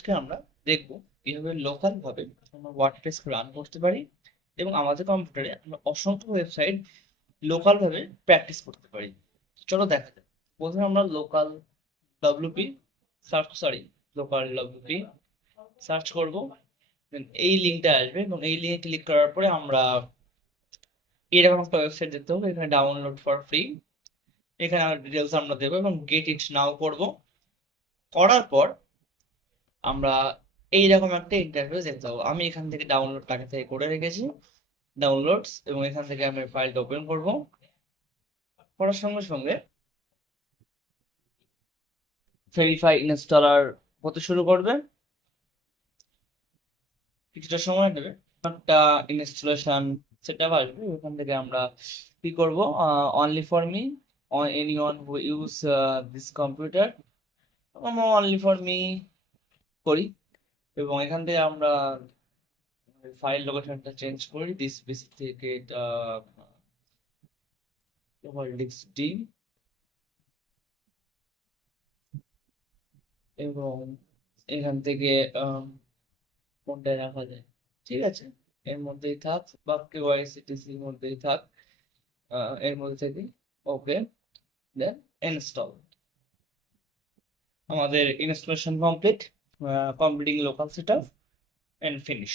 আজকে আমরা দেখব কিভাবে লোকাল ভাবে আমরা ওয়ার্ডপ্রেস রান করতে পারি এবং আমাদের কম্পিউটারে আমরা অসংখ্য ওয়েবসাইট লোকাল ভাবে প্র্যাকটিস করতে পারি। চলো দেখা যাক। প্রথমে আমরা local WP local WP search করব। Then এই লিঙ্কটা আসবে এবং এই লিঙ্কে ক্লিক করার পরে আমরা এরকম একটা ওয়েবসাইট দেখতে হবে। এখানে ডাউনলোড ফর ফ্রি, এখানে ডিটেলস আমরা দেবো এবং গেট ইট নাও করব। করার পর আমরা এইরকম একটা ইন্টারফেস দেখতে পাবো। আমি এখান থেকে ডাউনলোড আগে থেকে করে রেখেছি, ডাউনলোডস, এবং এখান থেকে আমি ফাইলটা ওপেন করব। করার সঙ্গে সঙ্গে ভেরিফাই ইনস্টলার হতে শুরু করবে, কিছুটা সময় নেবে। একটা ইনস্টলেশন সেটআপ আসবে, এখান থেকে আমরা কি করব, only for me anyone who use this computer, আমরা অনলি ফর মি করি এবং এখান থেকে আমরা ফাইল লোকেশনটা চেঞ্জ করি। দিস পিসি থেকে এটা হোল্ডিংস ডি এবং এখান থেকে কোনটায় রাখা যায়, ঠিক আছে, এর মধ্যেই থাক বা কেওয়াইসিটিসির মধ্যেই থাক, এর মধ্যে থেকে ওকে। দেন ইনস্টল, আমাদের installation complete, completing local setup and finish.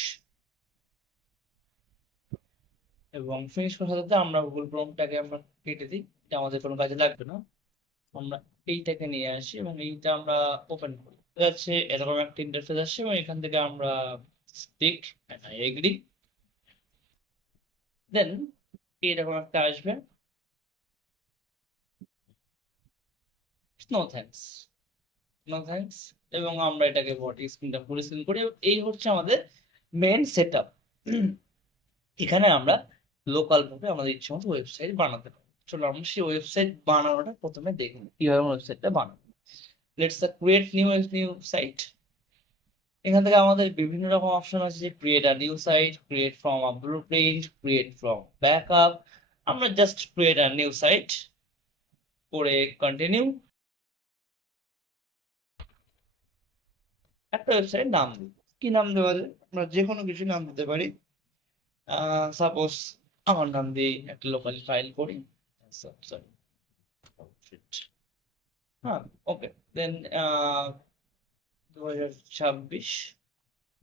এবং ফিনিশ করার সাথে সাথে আমরা গুগল ক্রোমটাকে আমরা কেটে দিই, এটা আমাদের কোনো কাজে লাগবে না। আমরা এইটাকে নিয়ে আসি এবং এইটা আমরা ওপেন করি, যাচ্ছে এরকম একটা ইন্টারফেস আসছে এবং এখান থেকে আমরা স্টিক এগ্রি, দেন এইরকম একটা আসবে নো থ্যাঙ্কস, নো থ্যাঙ্কস, এবং আমরা এটাকে বডি স্ক্রিনটা ফুল স্ক্রিন করি। এই হচ্ছে আমাদের মেন সেটআপ। এখানে আমরা লোকাল ভাবে আমাদের ইচ্ছে মতো ওয়েবসাইট বানাতে পারি। চলো আমরা সেই ওয়েবসাইট বানানোটা প্রথমে দেখি কিভাবে ওয়েবসাইটটা বানাবো। Let's create new site. এখান থেকে আমাদের বিভিন্ন রকম অপশন আছে, যে create a new site, create from a blueprint, create from backup. আমরা just create a new site করে কন্টিনিউ। একটা ওয়েবসাইট নাম দিব, কি নাম দেওয়া যায়, আমরা যে কোনো কিছু নাম দিতে পারি। সাপোজ আমার নাম দিয়ে একটা লোকাল ফাইল করি, সরি, হ্যাঁ, ওকে। দেন 2026,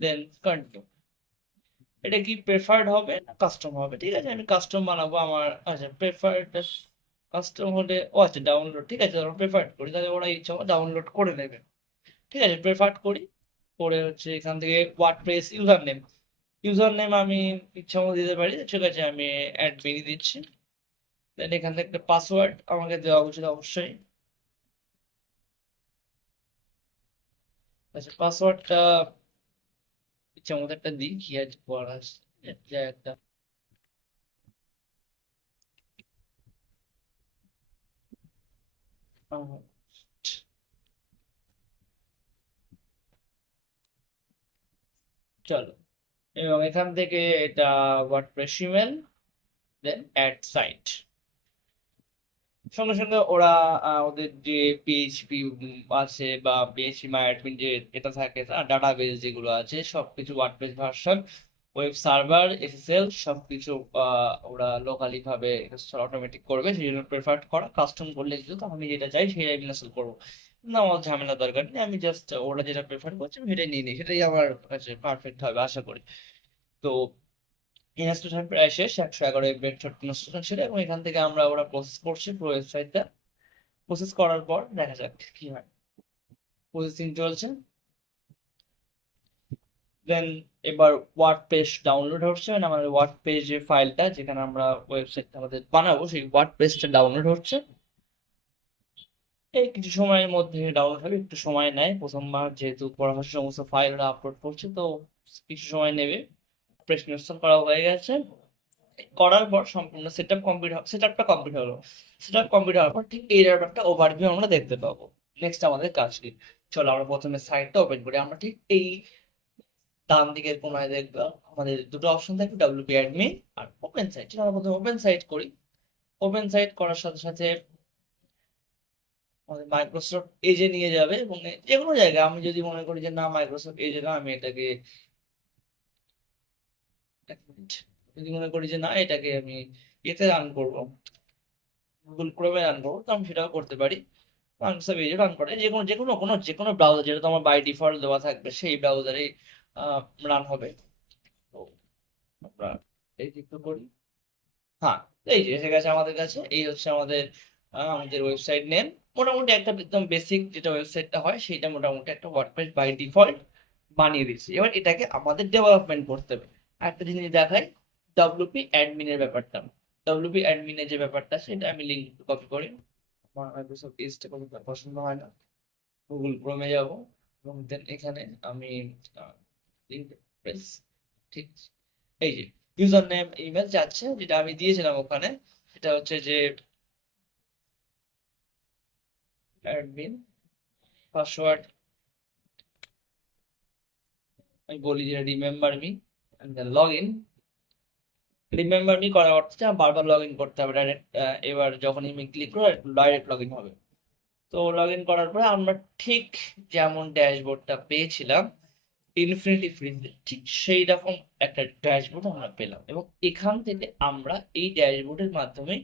দেন কন্টিনিউ। এটা কি প্রেফার্ড হবে না কাস্টম হবে? ঠিক আছে, আমি কাস্টম বানাবো আমার। আচ্ছা, প্রেফার্ড কাস্টম হলে, ও আচ্ছা ডাউনলোড, ঠিক আছে, আমরা প্রেফার্ড করি, তাহলে ওরা ইচ্ছা ডাউনলোড করে নেবে। ঠিক আছে, প্রেফার্ড করি। করে হচ্ছে এখান থেকে ওয়ার্ডপ্রেস ইউজার নেম আমি ইচ্ছা মতো দিতে পারি, ঠিক আছে, আমি অ্যাডমিনই দিচ্ছি। দেন এখান থেকে একটা পাসওয়ার্ড আমাকে দেওয়া উচিত অবশ্যই। আচ্ছা, পাসওয়ার্ডটা ইচ্ছা মতো একটা দিই, কি আছে পড়া একটা। আহ, চলো, এবং এখান থেকে এটা ওয়ার্ডপ্রেস ইমেল, দেন অ্যাড সাইট। সঙ্গে সঙ্গে ওরা ওদের যে পিএইচপি আছে বা পিএইচপি মাই অ্যাডমিন যে এটা থাকে, ডাটাবেস যেগুলো আছে সবকিছু, WordPress version, web server, SSL সবকিছু ওরা লোকালি ভাবে ইনস্টল অটোমেটিক করবে। সেই জন্য প্রেফার করা, কাস্টম করলে কিন্তু আমি যেটা চাই সেটাই ইনস্টল করবো না, আমার ঝামেলা দরকার নেই। আমি জাস্ট ওরা যেটা প্রেফার করছে আমি সেটাই নিয়ে নিই, সেটাই আমার কাছে পারফেক্ট হবে আশা করি। তো ইনস্টলেশন প্রায় শেষ, 111 MB ছোট্ট ইনস্টলেশন ছিল এবং এখান থেকে আমরা ওরা প্রসেস করছি পুরো ওয়েবসাইটটা। প্রসেস করার পর দেখা যাক কি হয়। প্রসেসিং চলছে। দেন এবার ওয়ার্ড পেজ ডাউনলোড হচ্ছে, মানে আমাদের ওয়ার্ড পেজ যে ফাইলটা যেখানে আমরা ওয়েবসাইট আমাদের বানাবো সেই ওয়ার্ড পেজটা ডাউনলোড হচ্ছে। এই কিছু সময়ের মধ্যে ডাউনলোড হবে, একটু সময় নেয়, প্রথমবার যেহেতু পড়াশোনার সমস্ত ফাইলটা আপলোড করছে তো কিছু সময় নেবে। পেজ ইনস্টল করা হয়ে গেছে। করার পর সম্পূর্ণ সেটআপটা কমপ্লিট হলো। সেটআপ কমপ্লিট হওয়ার পর ঠিক এই একটা ওভারভিউ আমরা দেখতে পাবো। নেক্সট আমাদের কাজ কি, চলো আমরা প্রথমে সাইটটা ওপেন করি। আমরা ঠিক এই ডান দিকের কোনায় দেখবো আমাদের দুটো অপশন থাকবে, ডাব্লিউপি অ্যাডমিন আর ওপেন সাইট। আমরা প্রথমে ওপেন সাইট করি। ওপেন সাইট করার সাথে সাথে আমাদের মাইক্রোসফট এজে নিয়ে যাবে, এবং যে কোনো জায়গায় আমি যদি মনে করি যে না মাইক্রোসফট এজে না, আমি এটাকে এক মিনিট, যদি মনে করি যে না এটাকে আমি এতে রান করবো, গুগল ক্রোমে রান করবো, তো আমি সেটাও করতে পারি। মাইক্রোসফট এজে রান করে যে কোনো ব্রাউজার, যেটা তোমার বাই ডিফল্ট দেওয়া থাকবে সেই ব্রাউজারেই রান হবে। তো আমরা এই দিকটা করি। হ্যাঁ, এই যে এসে গেছে আমাদের কাছে, এই হচ্ছে আমাদের ওয়েবসাইট নেম। মোটামুটি একটা একদম বেসিক যেটা ওয়েবসাইটটা হয় সেটা মোটামুটি একটা ওয়ার্ডপ্রেস বাই ডিফল্ট বানিয়ে দিচ্ছি। এবার এটাকে আমাদের ডেভেলপমেন্ট করতে হবে। একটা জিনিস দেখাই, ডব্লিউপি অ্যাডমিনের ব্যাপারটা। ডব্লিউপি অ্যাডমিনের যে ব্যাপারটা সেটা আমি লিঙ্ক কপি করি, আমার মাইক্রোসফট এজটা কপি পছন্দ হয় না, গুগল ক্রোমে যাব, এবং দেন এখানে আমি লিঙ্ক প্রেস, ঠিক আছে। এই যে ইউজার নেম ইমেল যাচ্ছে, যেটা আমি দিয়েছিলাম ওখানে, সেটা হচ্ছে যে অ্যাডমিন পাসওয়ার্ড, আমি বলি যে remember me, log in. Remember me করার অর্থ হচ্ছে আমার বারবার লগ ইন করতে হবে ডাইরেক্ট। এবার যখন আমি ক্লিক করবো ডাইরেক্ট লগ ইন হবে। তো লগ ইন করার পরে আমরা ঠিক যেমন ড্যাশবোর্ডটা পেয়েছিলাম ইনফিনিটি ফ্রিজে, ঠিক সেই রকম একটা ড্যাশবোর্ড আমরা পেলাম, এবং এখান থেকে আমরা এই ড্যাশবোর্ডের মাধ্যমে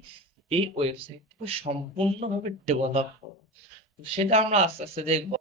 এই ওয়েবসাইটটাকে সম্পূর্ণভাবে ডেভেলপ করবো। তো সেটা আমরা আস্তে আস্তে দেখবো।